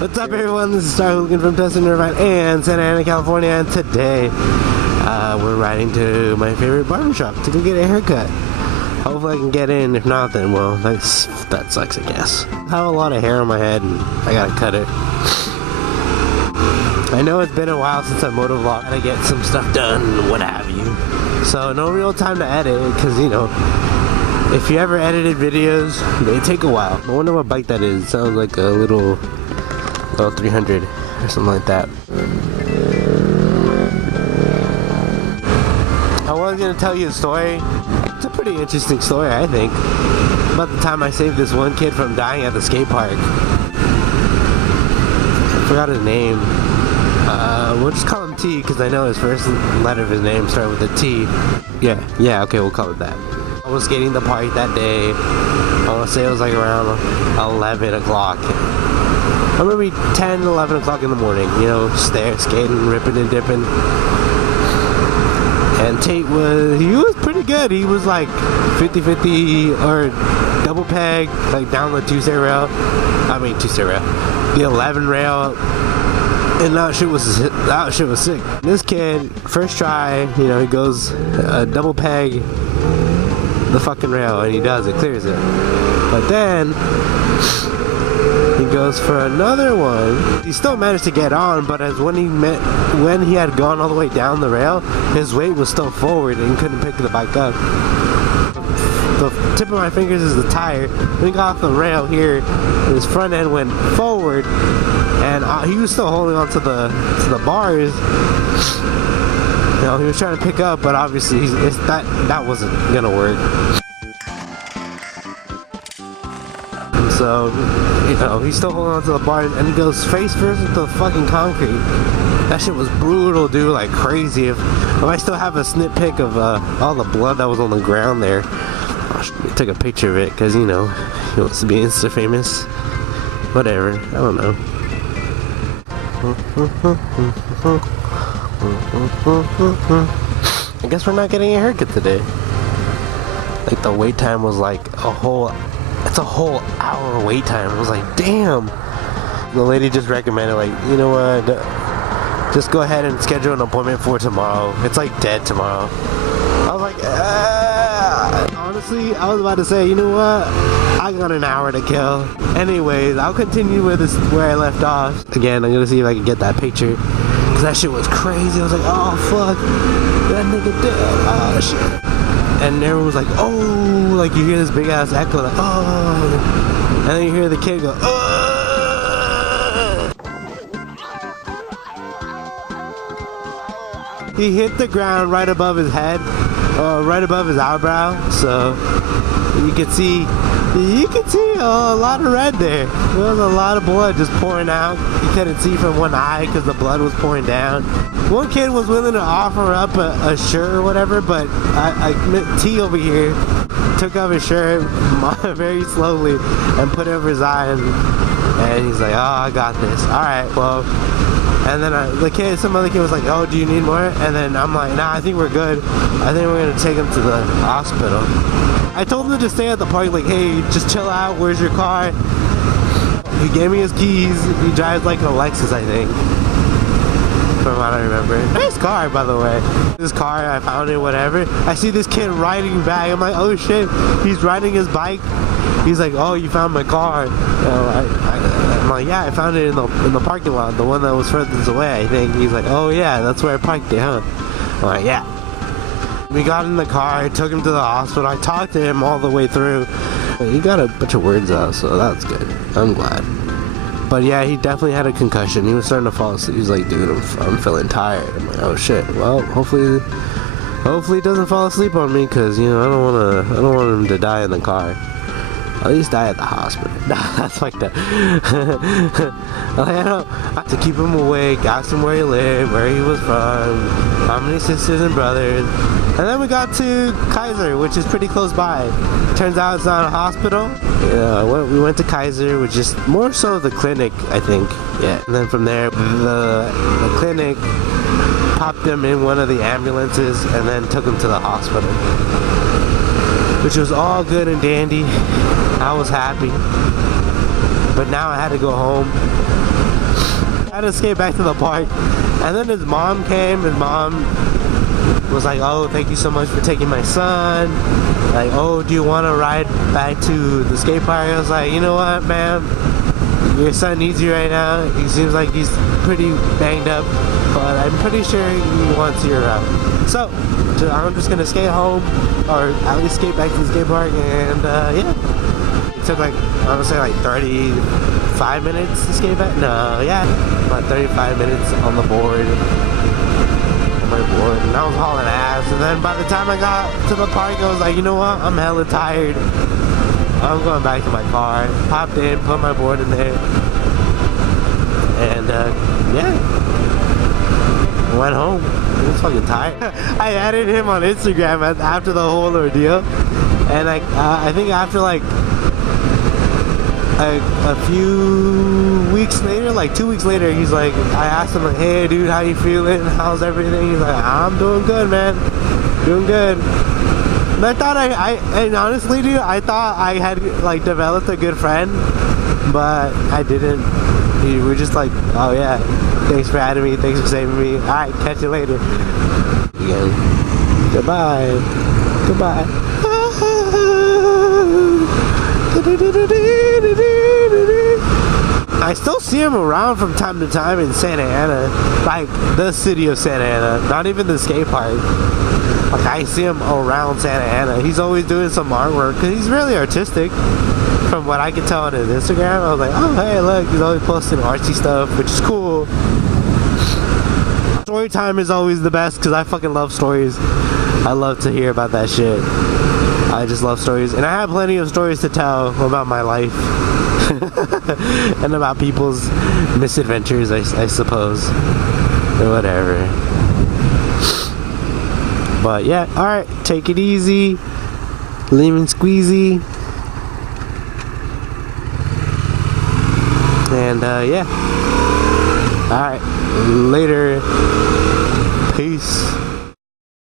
What's up, everyone? This is Star Hooligan from Tustin, Irvine, and Santa Ana, California, and today we're riding to my favorite barbershop to go get a haircut. Hopefully I can get in. If not, then well, that sucks, I guess. I have a lot of hair on my head and I gotta cut it. I know it's been a while since I motovlogged. I gotta get some stuff done, what have you. So no real time to edit, because you know, if you ever edited videos, they take a while. I wonder what bike that is. It sounds like a little 300 or something like that. I was gonna tell you a story. It's a pretty interesting story, I think, about the time I saved this one kid from dying at the skate park. I forgot his name. We'll just call him T, because I know his first letter of his name started with a T. Yeah, okay, we'll call it that. I was skating the park that day. I want to say it was like around 11 o'clock. Or maybe 10, 11 o'clock in the morning. You know, just there, skating, ripping and dipping. And Tate he was pretty good. He was like 50-50 or double peg, like down the Tuesday rail. The 11 rail. And that shit was sick. This kid, first try, you know, he goes double peg the fucking rail, and he does it, clears it. But then he goes for another one. He still managed to get on, but when he had gone all the way down the rail, his weight was still forward and couldn't pick the bike up. The tip of my fingers is the tire. When he got off the rail here, his front end went forward, and he was still holding on to the bars. You know, he was trying to pick up, but obviously that wasn't gonna work. And so, you know, he's still holding on to the bars, and he goes face first into the fucking concrete. That shit was brutal, dude, like crazy. If I still have a snip pic of all the blood that was on the ground there. I took a picture of it because, you know, he wants to be Insta famous. Whatever, I don't know. I guess we're not getting a haircut today. Like, the wait time was like it's a whole hour wait time. I was like, damn. The lady just recommended, like, you know what, just go ahead and schedule an appointment for tomorrow. It's like dead tomorrow. I was like, honestly, I was about to say, you know what, I got an hour to kill. Anyways, I'll continue with this where I left off. Again, I'm gonna see if I can get that picture, because that shit was crazy. I was like, oh fuck, that nigga dead, oh shit. And everyone was like, oh, like you hear this big ass echo, like, oh, and then you hear the kid go, oh. He hit the ground right above his head, right above his eyebrow, so you could see a lot of red there. There was a lot of blood just pouring out. You couldn't see from one eye because the blood was pouring down. One kid was willing to offer up a shirt or whatever, but T over here took off his shirt very slowly and put it over his eye, and he's like, oh, I got this. Alright, well. And then some other kid was like, oh, do you need more? And then I'm like, nah, I think we're good. I think we're gonna take him to the hospital. I told him to just stay at the park, like, hey, just chill out, where's your car? He gave me his keys. He drives like an Lexus, I think, from what I remember. Nice car, by the way. This car, I found it, whatever. I see this kid riding back. I'm like, oh shit, he's riding his bike. He's like, oh, you found my car. I'm like, yeah, I found it in the parking lot, the one that was furthest away, I think. He's like, oh yeah, that's where I parked it, huh? I'm like, yeah. We got in the car, I took him to the hospital, I talked to him all the way through. He got a bunch of words out, so that's good. I'm glad. But yeah, he definitely had a concussion. He was starting to fall asleep. He was like, dude, I'm feeling tired. I'm like, oh shit. Well, hopefully he doesn't fall asleep on me, because, you know, I don't want him to die in the car. At least die at the hospital. Nah, that's like that. I have to keep him awake, ask him where he lived, where he was from, how many sisters and brothers. And then we got to Kaiser, which is pretty close by. Turns out it's not a hospital. Yeah, we went to Kaiser, which is more so the clinic, I think. Yeah. And then from there, the clinic popped him in one of the ambulances and then took him to the hospital. Which was all good and dandy. I was happy. But now I had to go home. I had to skate back to the park, and then his mom came. His mom was like, "Oh, thank you so much for taking my son. Like, oh, do you want to ride back to the skate park?" I was like, "You know what, ma'am? Your son needs you right now. He seems like he's pretty banged up, but I'm pretty sure he wants you around. So I'm just gonna skate home, or at least skate back to the skate park, and yeah." It took like, I would say like 35 minutes to skate back. No, yeah, about 35 minutes on the board. And I was hauling ass, and then by the time I got to the park, I was like, you know what, I'm hella tired. I'm going back to my car. Popped in, put my board in there, and yeah, went home. I was fucking tired. I added him on Instagram after the whole ordeal, and I think after like a few weeks later, like 2 weeks later, he's like, I asked him like, "Hey dude, how you feeling? How's everything?" He's like, "I'm doing good, man. Doing good." And I thought and honestly, dude, I thought I had like developed a good friend, but I didn't. We were just like, "Oh yeah, thanks for adding me, thanks for saving me. Alright, catch you later." Yeah. Goodbye. Goodbye. I still see him around from time to time in Santa Ana, like the city of Santa Ana, not even the skate park. Like, I see him around Santa Ana. He's always doing some artwork, because he's really artistic. From what I can tell on his Instagram, I was like, oh hey, look, he's always posting artsy stuff, which is cool. Story time is always the best, because I fucking love stories. I love to hear about that shit. I just love stories, and I have plenty of stories to tell about my life. And about people's misadventures, I suppose, or whatever. But yeah, alright, take it easy, lemon squeezy, and yeah, alright, later, peace.